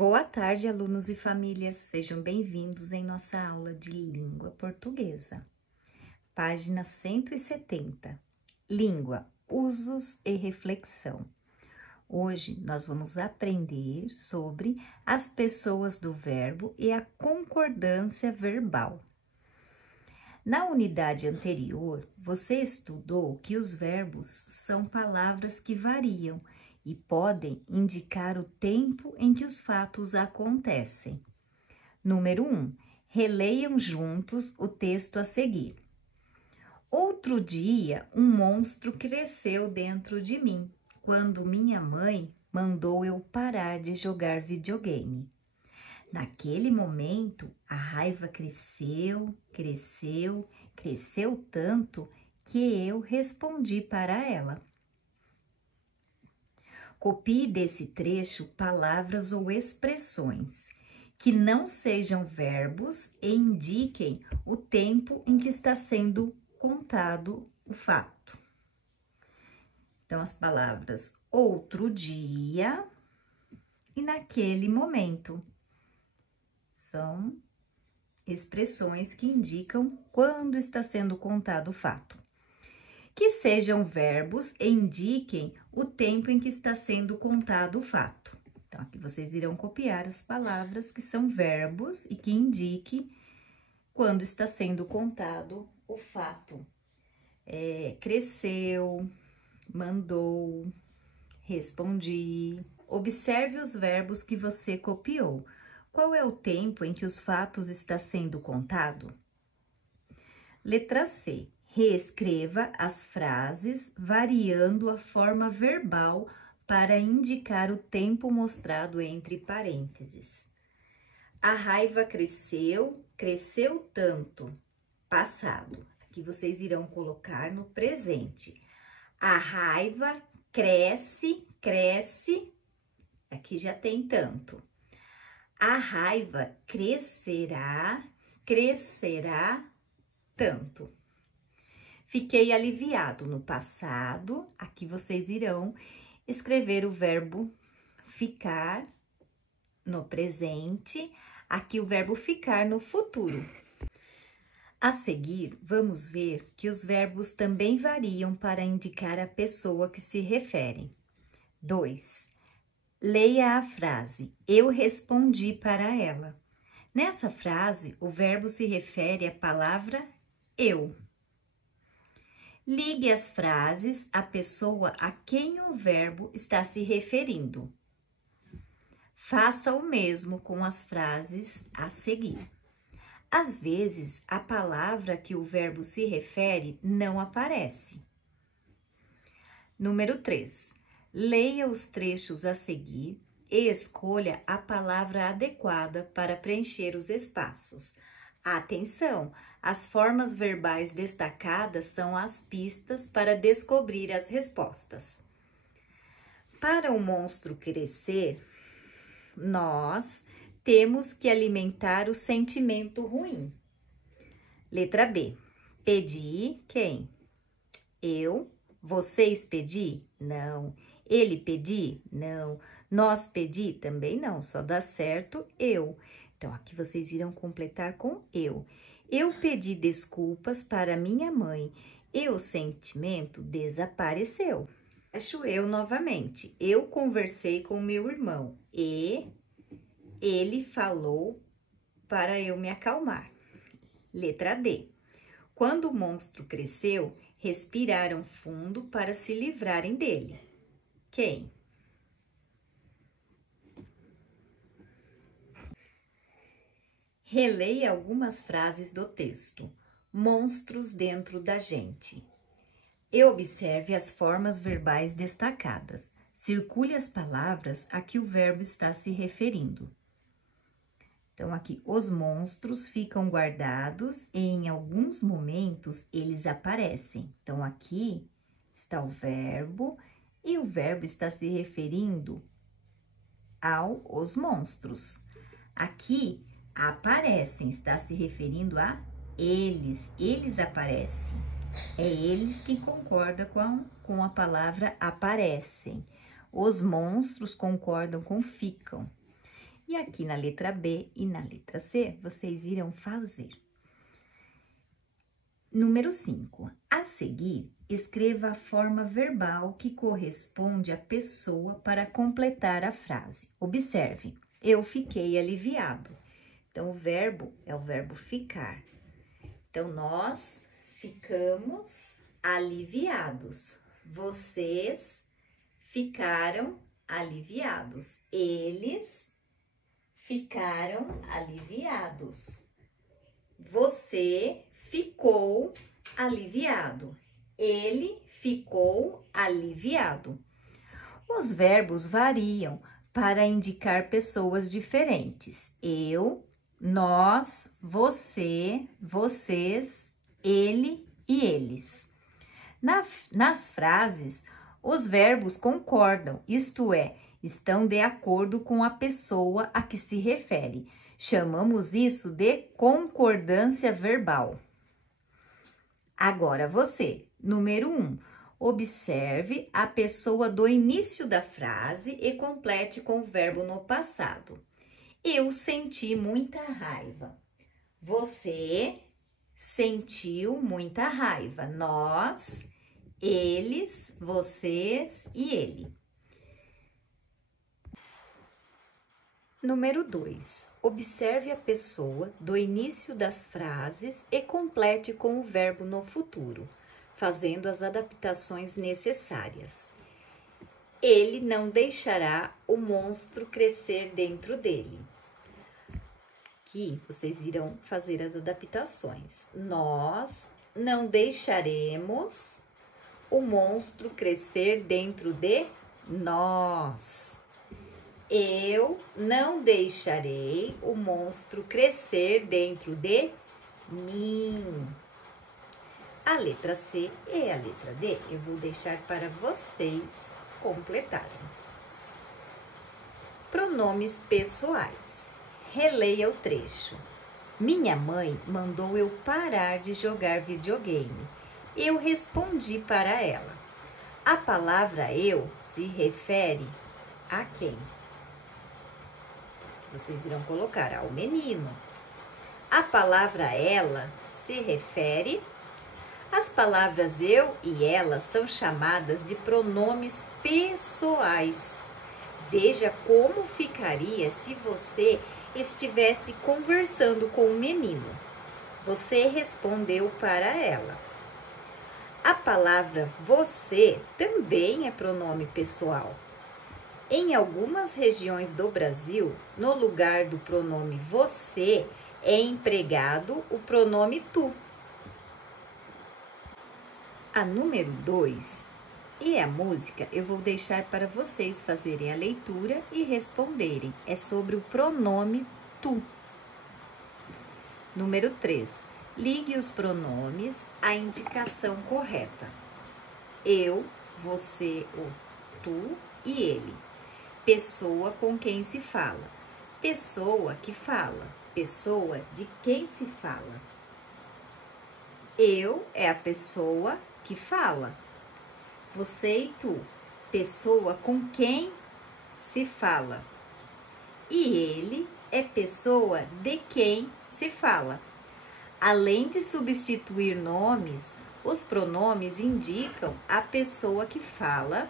Boa tarde, alunos e famílias. Sejam bem-vindos em nossa aula de língua portuguesa. Página 170. Língua, usos e reflexão. Hoje nós vamos aprender sobre as pessoas do verbo e a concordância verbal. Na unidade anterior, você estudou que os verbos são palavras que variam e podem indicar o tempo em que os fatos acontecem. Número 1. Releiam juntos o texto a seguir. Outro dia, um monstro cresceu dentro de mim, quando minha mãe mandou eu parar de jogar videogame. Naquele momento, a raiva cresceu tanto que eu respondi para ela. Copie desse trecho palavras ou expressões que não sejam verbos e indiquem o tempo em que está sendo contado o fato. Então, as palavras outro dia e naquele momento são expressões que indicam quando está sendo contado o fato. Que sejam verbos e indiquem o tempo em que está sendo contado o fato. Então, aqui vocês irão copiar as palavras que são verbos e que indiquem quando está sendo contado o fato. Cresceu, mandou, respondi. Observe os verbos que você copiou. Qual é o tempo em que os fatos está sendo contado? Letra C. Reescreva as frases variando a forma verbal para indicar o tempo mostrado entre parênteses. A raiva cresceu tanto, passado. Aqui vocês irão colocar no presente. A raiva cresce, aqui já tem tanto. A raiva crescerá tanto. Fiquei aliviado no passado. Aqui vocês irão escrever o verbo ficar no presente. Aqui o verbo ficar no futuro. A seguir, vamos ver que os verbos também variam para indicar a pessoa que se referem. 2. Leia a frase, eu respondi para ela. Nessa frase, o verbo se refere à palavra eu. Ligue as frases à pessoa a quem o verbo está se referindo. Faça o mesmo com as frases a seguir. Às vezes, a palavra que o verbo se refere não aparece. Número 3. Leia os trechos a seguir e escolha a palavra adequada para preencher os espaços. Atenção! As formas verbais destacadas são as pistas para descobrir as respostas. Para o monstro crescer, nós temos que alimentar o sentimento ruim. Letra B. Pedi quem? Eu. Vocês pedi? Não. Ele pedi? Não. Nós pedi? Também não. Só dá certo eu. Então, aqui vocês irão completar com eu. Eu pedi desculpas para minha mãe e o sentimento desapareceu. Acho eu novamente. Eu conversei com meu irmão e ele falou para eu me acalmar. Letra D. Quando o monstro cresceu, respiraram fundo para se livrarem dele. Quem? Releia algumas frases do texto. Monstros dentro da gente. E observe as formas verbais destacadas. Circule as palavras a que o verbo está se referindo. Então, aqui, os monstros ficam guardados e em alguns momentos eles aparecem. Então, aqui está o verbo e o verbo está se referindo aos monstros. Aqui, aparecem, está se referindo a eles aparecem. É eles que concordam com a palavra aparecem. Os monstros concordam com ficam. E aqui na letra B e na letra C, vocês irão fazer. Número 5. A seguir, escreva a forma verbal que corresponde à pessoa para completar a frase. Observe, eu fiquei aliviado. Então, o verbo é o verbo ficar. Então, nós ficamos aliviados. Vocês ficaram aliviados. Eles ficaram aliviados. Você ficou aliviado. Ele ficou aliviado. Os verbos variam para indicar pessoas diferentes. Eu, nós, você, vocês, ele e eles. Nas frases, os verbos concordam, isto é, estão de acordo com a pessoa a que se refere. Chamamos isso de concordância verbal. Agora você, número 1, observe a pessoa do início da frase e complete com o verbo no passado. Eu senti muita raiva. Você sentiu muita raiva. Nós, eles, vocês e ele. Número 2. Observe a pessoa do início das frases e complete com o verbo no futuro, fazendo as adaptações necessárias. Ele não deixará o monstro crescer dentro dele. Aqui vocês irão fazer as adaptações. Nós não deixaremos o monstro crescer dentro de nós. Eu não deixarei o monstro crescer dentro de mim. A letra C e a letra D eu vou deixar para vocês completarem. Pronomes pessoais. Releia o trecho. Minha mãe mandou eu parar de jogar videogame. Eu respondi para ela. A palavra eu se refere a quem? Vocês irão colocar ao menino. A palavra ela se refere. As palavras eu e ela são chamadas de pronomes pessoais. Veja como ficaria se você estivesse conversando com o menino. Você respondeu para ela. A palavra você também é pronome pessoal. Em algumas regiões do Brasil, no lugar do pronome você, é empregado o pronome tu. A número 2 e a música eu vou deixar para vocês fazerem a leitura e responderem. É sobre o pronome tu. Número 3. Ligue os pronomes à indicação correta. Eu, você, o tu e ele. Pessoa com quem se fala. Pessoa que fala. Pessoa de quem se fala. Eu é a pessoa que fala. Você e tu. Pessoa com quem se fala. E ele é pessoa de quem se fala. Além de substituir nomes, os pronomes indicam a pessoa que fala,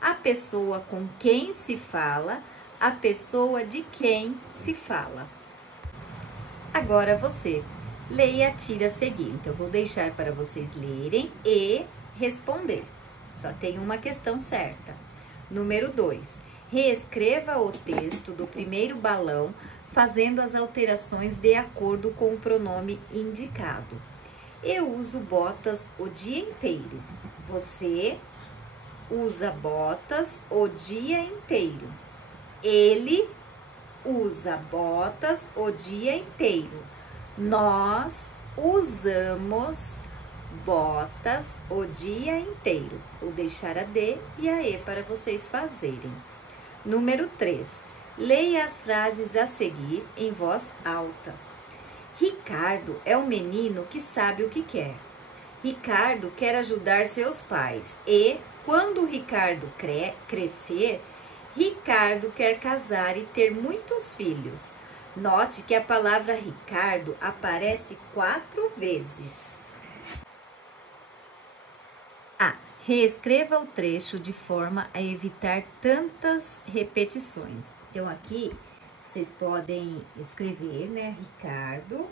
a pessoa com quem se fala, a pessoa de quem se fala. Agora você leia a tira a seguir. Então, eu vou deixar para vocês lerem e responder. Só tem uma questão certa. Número 2. Reescreva o texto do primeiro balão, fazendo as alterações de acordo com o pronome indicado. Eu uso botas o dia inteiro. Você usa botas o dia inteiro. Ele usa botas o dia inteiro. Nós usamos botas o dia inteiro. Vou deixar a D e a E para vocês fazerem. Número 3. Leia as frases a seguir em voz alta. Ricardo é um menino que sabe o que quer. Ricardo quer ajudar seus pais e, quando Ricardo crescer, Ricardo quer casar e ter muitos filhos. Note que a palavra Ricardo aparece 4 vezes. A. Reescreva o trecho de forma a evitar tantas repetições. Então, aqui vocês podem escrever, né? Ricardo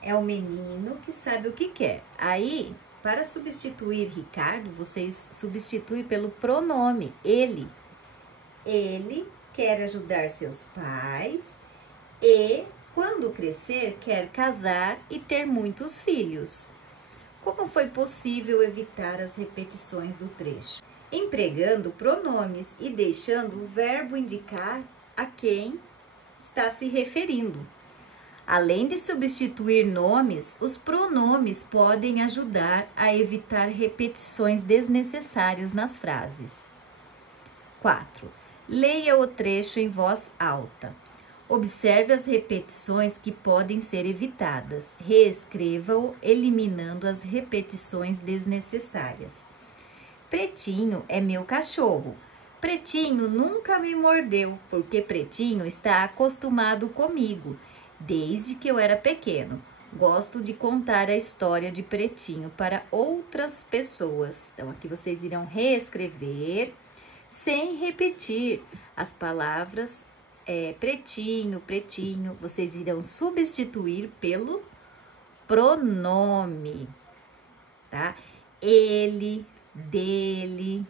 é o menino que sabe o que quer. Aí, para substituir Ricardo, vocês substituem pelo pronome ele. Ele quer ajudar seus pais e, quando crescer, quer casar e ter muitos filhos. Como foi possível evitar as repetições do trecho? Empregando pronomes e deixando o verbo indicar a quem está se referindo. Além de substituir nomes, os pronomes podem ajudar a evitar repetições desnecessárias nas frases. 4. Leia o trecho em voz alta. Observe as repetições que podem ser evitadas. Reescreva-o, eliminando as repetições desnecessárias. Pretinho é meu cachorro. Pretinho nunca me mordeu, porque Pretinho está acostumado comigo, desde que eu era pequeno. Gosto de contar a história de Pretinho para outras pessoas. Então, aqui vocês irão reescrever, sem repetir as palavras pretinho, pretinho. Vocês irão substituir pelo pronome, tá? Ele, dele.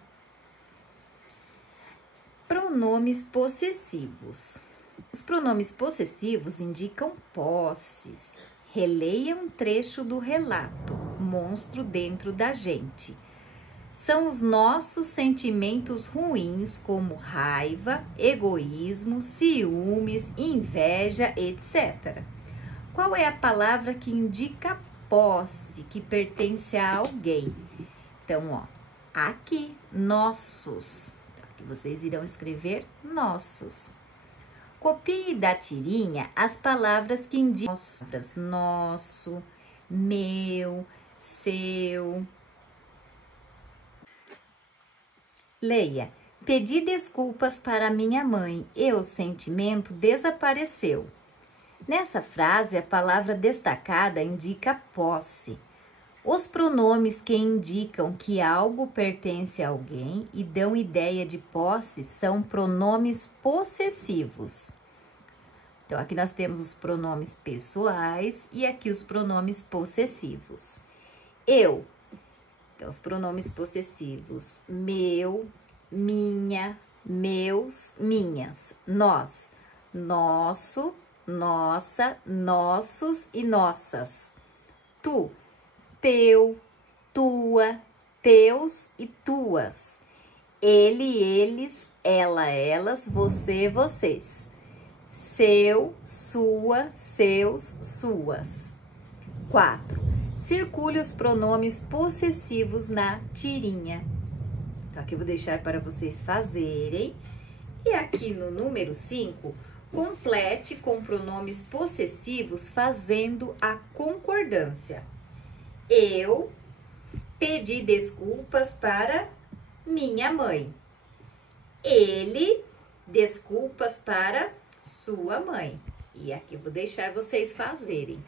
Pronomes possessivos. Os pronomes possessivos indicam posses. Releia um trecho do relato, Monstro Dentro da Gente. São os nossos sentimentos ruins, como raiva, egoísmo, ciúmes, inveja, etc. Qual é a palavra que indica posse, que pertence a alguém? Então, ó, aqui, nossos. Aqui vocês irão escrever nossos. Copie da tirinha as palavras que indicam nosso, meu, seu. Leia. Pedi desculpas para minha mãe e o sentimento desapareceu. Nessa frase, a palavra destacada indica posse. Os pronomes que indicam que algo pertence a alguém e dão ideia de posse são pronomes possessivos. Então, aqui nós temos os pronomes pessoais e aqui os pronomes possessivos. Eu. Então, os pronomes possessivos, meu, minha, meus, minhas. Nós, nosso, nossa, nossos e nossas. Tu, teu, tua, teus e tuas. Ele, eles, ela, elas, você, vocês. Seu, sua, seus, suas. 4. Circule os pronomes possessivos na tirinha. Então, aqui eu vou deixar para vocês fazerem. E aqui no número 5, complete com pronomes possessivos fazendo a concordância. Eu pedi desculpas para minha mãe. Ele, desculpas para sua mãe. E aqui eu vou deixar vocês fazerem.